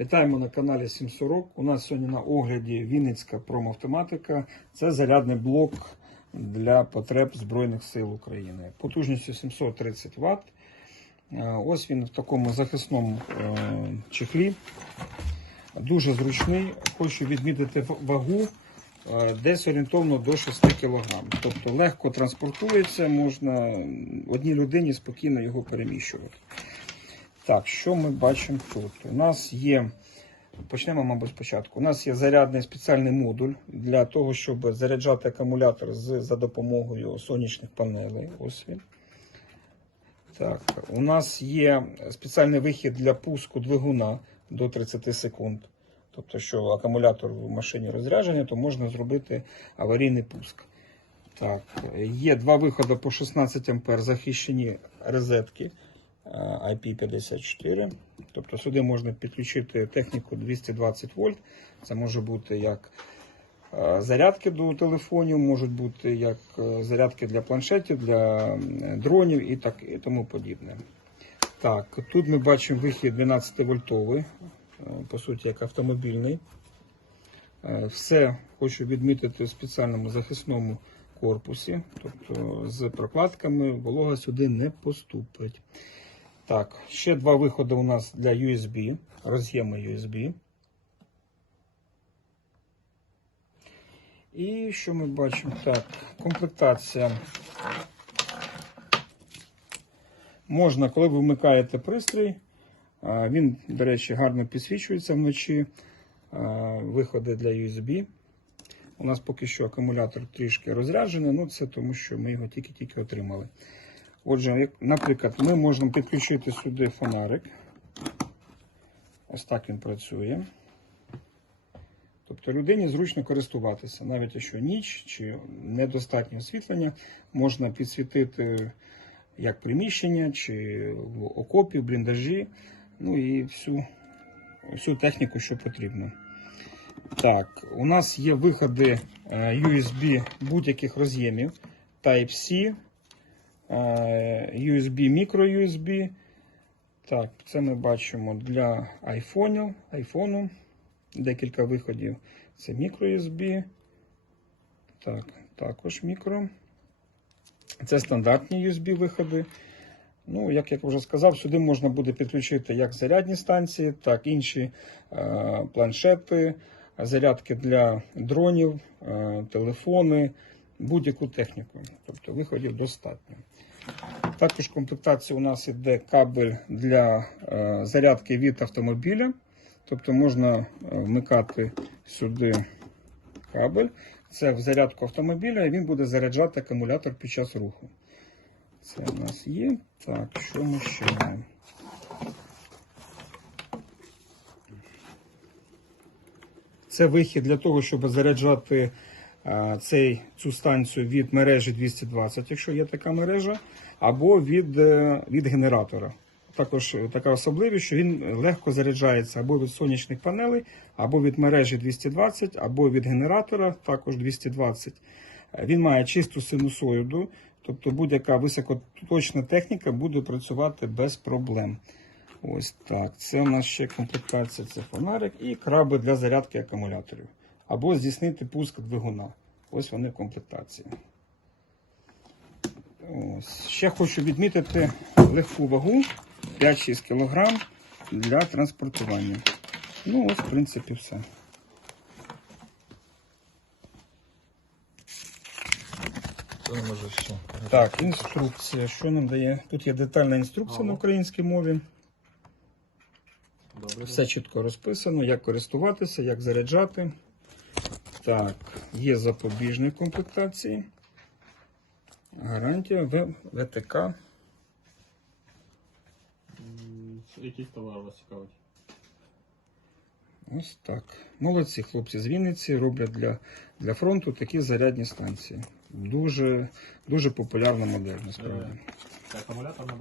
Вітаємо на каналі 740. У нас сьогодні на огляді Вінницька промавтоматика. Це зарядний блок для потреб Збройних сил України. Потужністю 730 Вт. Ось він в такому захисному е, чехлі. Дуже зручний. Хочу відмітити вагу е, десь орієнтовно до 6 кг. Тобто легко транспортується, можна одній людині спокійно його переміщувати. Так, що ми бачимо тут? У нас є, почнемо, мабуть, спочатку. У нас є зарядний спеціальний модуль для того, щоб заряджати акумулятор з, за допомогою сонячних панелей. Ось він. Так, у нас є спеціальний вихід для пуску двигуна до 30 секунд. Тобто, що акумулятор в машині розряджений, то можна зробити аварійний пуск. Так, є два виходи по 16 А захищені розетки. IP54. Тобто сюди можна підключити техніку 220 вольт. Це може бути як е, зарядки до телефонів, можуть бути як е, зарядки для планшетів, для дронів і так і тому подібне. Так, тут ми бачимо вихід 12 вольтовий, по суті, як автомобільний. Е, Все хочу відмітити в спеціальному захисному корпусі, тобто з прокладками волога сюди не поступить. Так, ще два виходи у нас для USB, роз'єми USB. І що ми бачимо? Так, комплектація. Можна, коли ви вмикаєте пристрій, він, до речі, гарно підсвічується вночі. Виходи для USB. У нас поки що акумулятор трішки розряджений, ну це тому, що ми його тільки-тільки отримали. Отже, наприклад, ми можемо підключити сюди фонарик. Ось так він працює. Тобто людині зручно користуватися, навіть якщо ніч чи недостатнє освітлення, можна підсвітити як приміщення, чи в окопі, в бліндажі, ну і всю, всю техніку, що потрібно. Так, у нас є виходи е, USB будь-яких роз'ємів Type-C. USB, microUSB. Так, це ми бачимо для iPhone. iPhone. Декілька виходів. Це microUSB. Так, також мікро. Це стандартні USB виходи. Ну, як я вже сказав, сюди можна буде підключити як зарядні станції, так і інші е, планшети, зарядки для дронів, е, телефони, будь-яку техніку. Тобто виходів достатньо. Також в комплектації у нас йде кабель для е, зарядки від автомобіля. Тобто можна е, вмикати сюди кабель. Це в зарядку автомобіля, і він буде заряджати акумулятор під час руху. Це у нас є. Так, що ми ще маємо? Це вихід для того, щоб заряджати цей, цю станцію від мережі 220, якщо є така мережа, або від, е, від генератора. Також така особливість, що він легко заряджається або від сонячних панелей, або від мережі 220, або від генератора, також 220. Він має чисту синусоїду, тобто будь-яка високоточна техніка буде працювати без проблем. Ось так. Це у нас ще комплектація, це фонарик і краби для зарядки акумуляторів. Або здійснити пуск двигуна. Ось вони в комплектації. Ось. Ще хочу відмітити легку вагу 5-6 кг для транспортування. Ну, ось, в принципі, все. Так, інструкція. Що нам дає? Тут є детальна інструкція на українській мові. Добре. Все чітко розписано, як користуватися, як заряджати. Так, є запобіжник комплектації. Гарантія В- ВТК. Якийсь товар вас цікавить? Ось так. Молодці хлопці з Вінниці роблять для, для фронту такі зарядні станції. Дуже, дуже популярна модель насправді. Акумулятор на